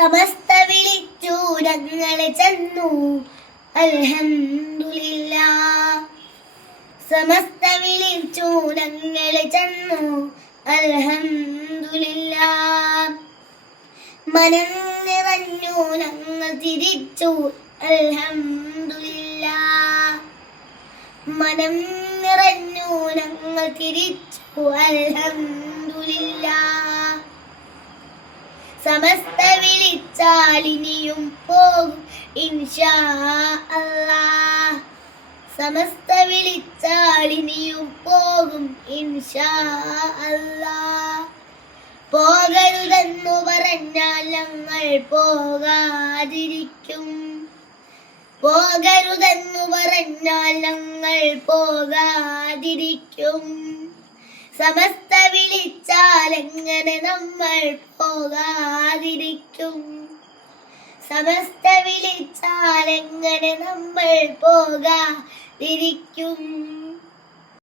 സമസ്ത വിളിച്ചു ഞങ്ങളെ ചെന്നു അൽഹംദുലില്ലാഹ്. സമസ്ത വിളിച്ചു ഞങ്ങളെ ചെന്നു അൽഹംദുലില്ലാഹ്. മനം നിറഞ്ഞു ഞങ്ങൾ തിരിച്ചു അൽഹംദുലില്ലാഹ്. മനം നിറഞ്ഞു ഞങ്ങൾ തിരിച്ചു അൽഹംദുലില്ലാഹ്. സമസ്ത വിളിച്ചാൽ ഇനിയും പോകും ഇൻഷാ അല്ലാഹ്. സമസ്ത വിളിച്ചാൽ ഇനിയും പോകും ഇൻഷാ അല്ലാഹ്. പോകരുതെന്നു പറഞ്ഞാൽ ഞങ്ങൾ പോകാതിരിക്കും. പോകരുതെന്നു പറഞ്ഞാൽ ഞങ്ങൾ പോകാതിരിക്കും. സമസ്ത വിളിച്ചാൽ എങ്ങനെ നമ്മൾ പോകാതിരിക്കും. സമസ്ത വിളിച്ചാൽ എങ്ങനെ നമ്മൾ പോകാതിരിക്കും.